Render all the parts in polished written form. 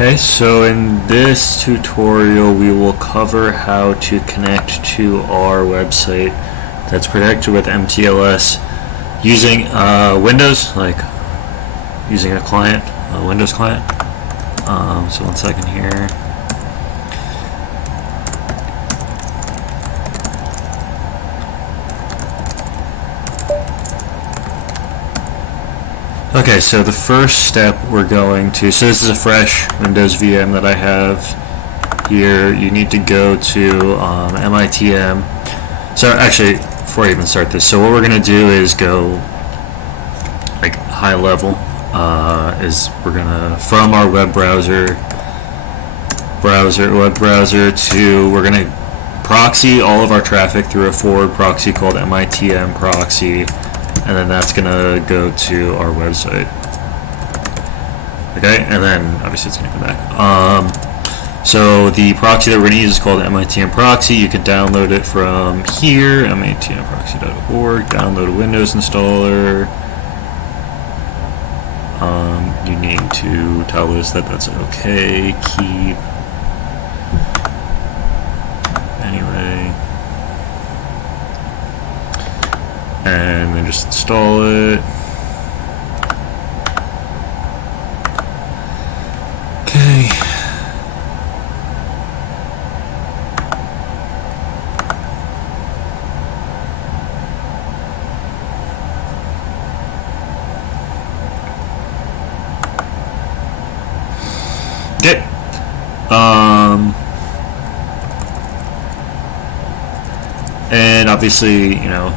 Okay, so in this tutorial we will cover how to connect to our website that's protected with mTLS using Windows, like using a client, a Windows client. So 1 second here. Okay, so the first step we're going to, so this is a fresh Windows VM that I have here. You need to go to mitm. So actually, before I even start this, so what we're going to do is go like high level, is we're going to, from our web browser to, we're going to proxy all of our traffic through a forward proxy called mitmproxy. And then that's gonna go to our website. Okay, and then obviously it's gonna come back. So the proxy that we're gonna use is called mitmproxy. You can download it from here, mitmproxy.org. Download a Windows installer. You need to tell us that that's okay. Keep. Anyway. And then just install it. Okay. Okay. And obviously, you know,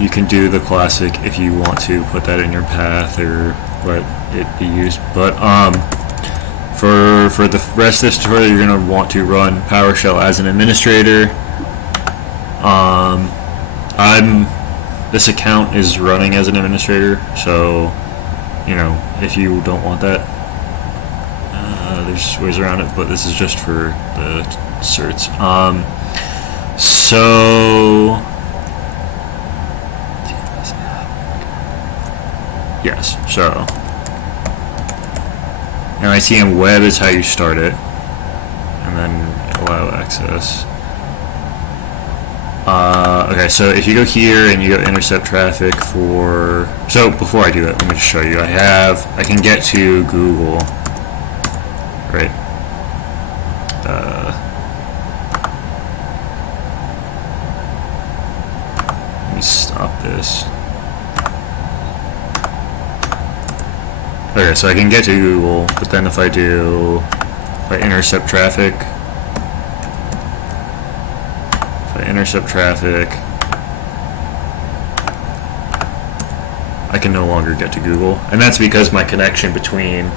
you can do the classic if you want to put that in your path or let it be used, but for the rest of this tutorial you're going to want to run PowerShell as an administrator. This account is running as an administrator, so you know, if you don't want that, there's ways around it, but this is just for the certs. Yes, so mitmweb is how you start it, and then allow access. Okay, so if you go here and you go intercept traffic for, so before I do that, let me just show you. I can get to Google, right? Let me stop this. Okay, so I can get to Google, but then if I intercept traffic, I can no longer get to Google, and that's because my connection between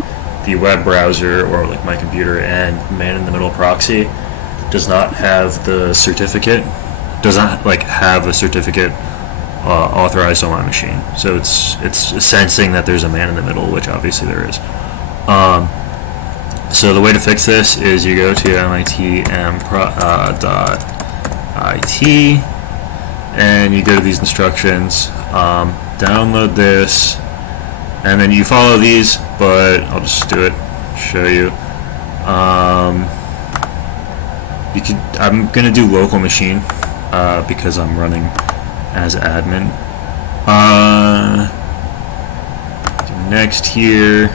the web browser or like my computer and man-in-the-middle proxy does not have the certificate, have a certificate authorized on my machine, so it's sensing that there's a man in the middle, which obviously there is. So the way to fix this is you go to mitm.it and you go to these instructions, download this, and then you follow these, but I'll just do it, show you. I'm gonna do local machine because I'm running as admin. Next here,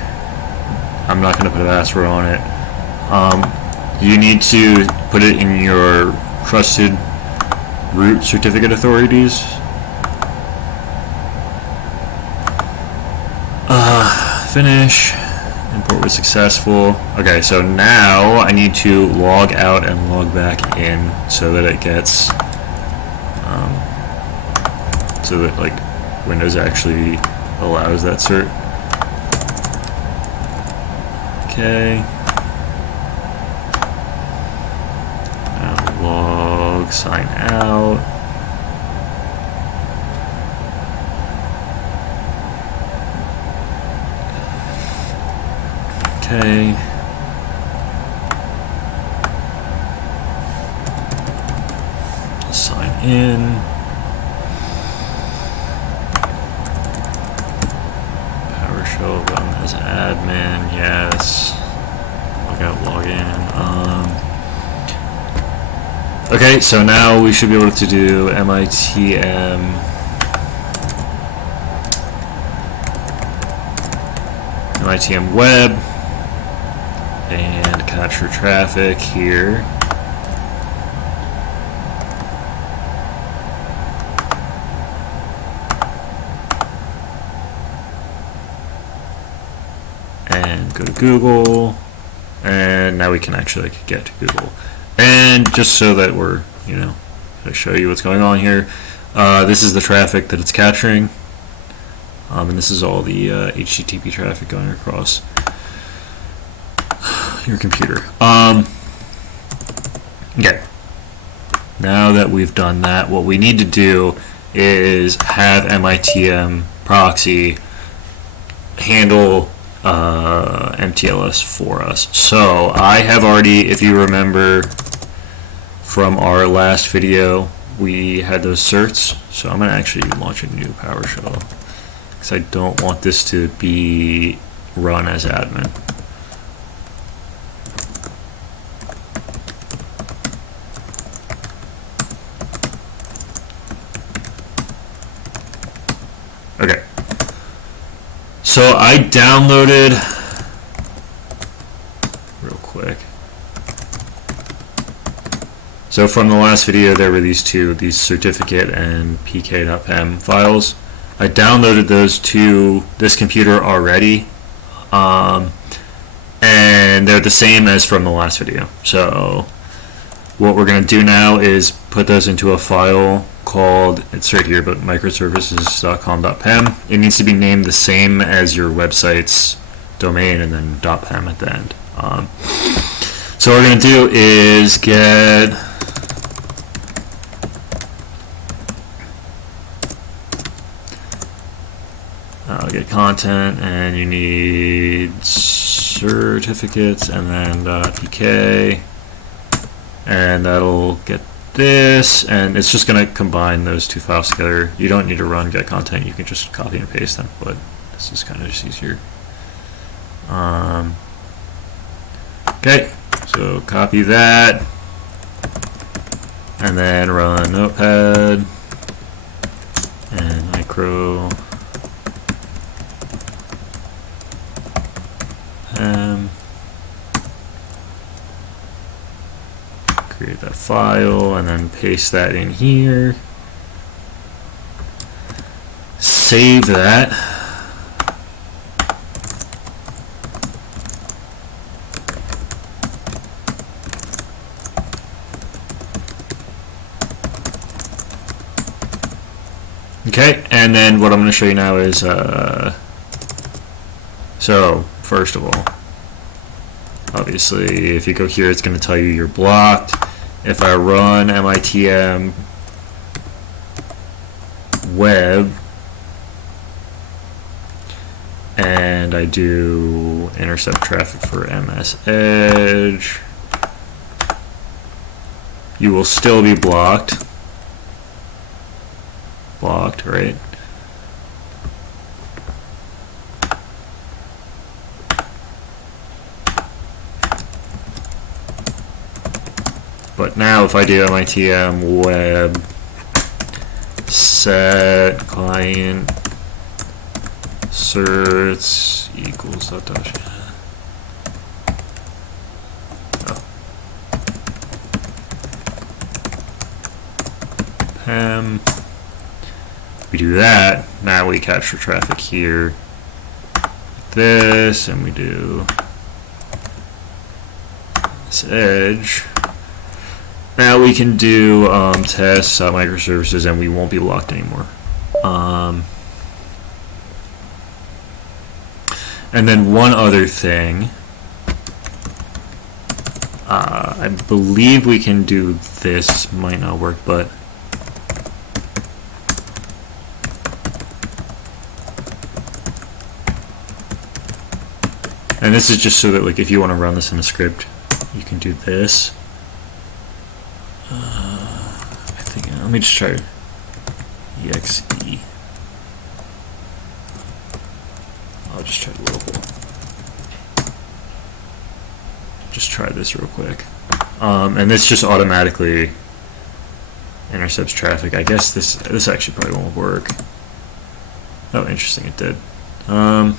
I'm not going to put a password on it. You need to put it in your trusted root certificate authorities. Finish. Import was successful. Okay, so now I need to log out and log back in so that it gets so that like Windows actually allows that cert. Okay. Now log, sign out. Okay. Sign in. PowerShell run as admin, yes. Logout, login. Okay, so now we should be able to do mitmweb and capture traffic here. And go to Google, and now we can actually get to Google. And just so that we're, to show you what's going on here, this is the traffic that it's capturing, and this is all the HTTP traffic going across your computer. Okay, now that we've done that, what we need to do is have mitmproxy handle mTLS for us. So I have already, if you remember from our last video, we had those certs. So I'm going to actually launch a new PowerShell because I don't want this to be run as admin. Okay. So I downloaded, real quick. So from the last video, there were these certificate and pk.pem files. I downloaded those to this computer already, and they're the same as from the last video. So what we're going to do now is put those into a file called, it's right here, but microservices.com.pem. It needs to be named the same as your website's domain and then .pem at the end. So what we're going to do is get content, and you need certificates and then .pk, and that'll get this, and it's just going to combine those two files together. You don't need to run get content, you can just copy and paste them, but this is kind of just easier. Okay, so copy that and then run notepad and micro create that file and then paste that in here, save that, okay, and then what I'm going to show you now is so first of all, obviously if you go here it's going to tell you you're blocked. If I run mitm web and I do intercept traffic for msedge, you will still be blocked, right? But now if I do mitm web set client certs equals .dash, pem, we do that, now we capture traffic here, this, and we do msedge. Now we can do tests, microservices, and we won't be locked anymore. And then one other thing, I believe we can do this, might not work, but and this is just so that, like, if you want to run this in a script, you can do this. I think, let me just try exe. I'll just try the local. Just try this real quick. And this just automatically intercepts traffic. I guess this actually probably won't work. Oh, interesting, it did. Let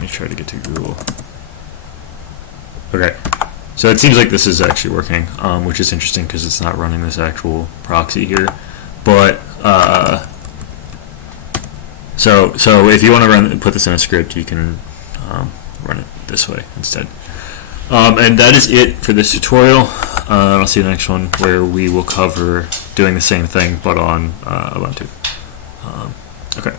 me try to get to Google. Okay, so it seems like this is actually working, which is interesting because it's not running this actual proxy here. But so if you want to put this in a script, you can run it this way instead. And that is it for this tutorial. I'll see you in the next one where we will cover doing the same thing but on Ubuntu. Okay.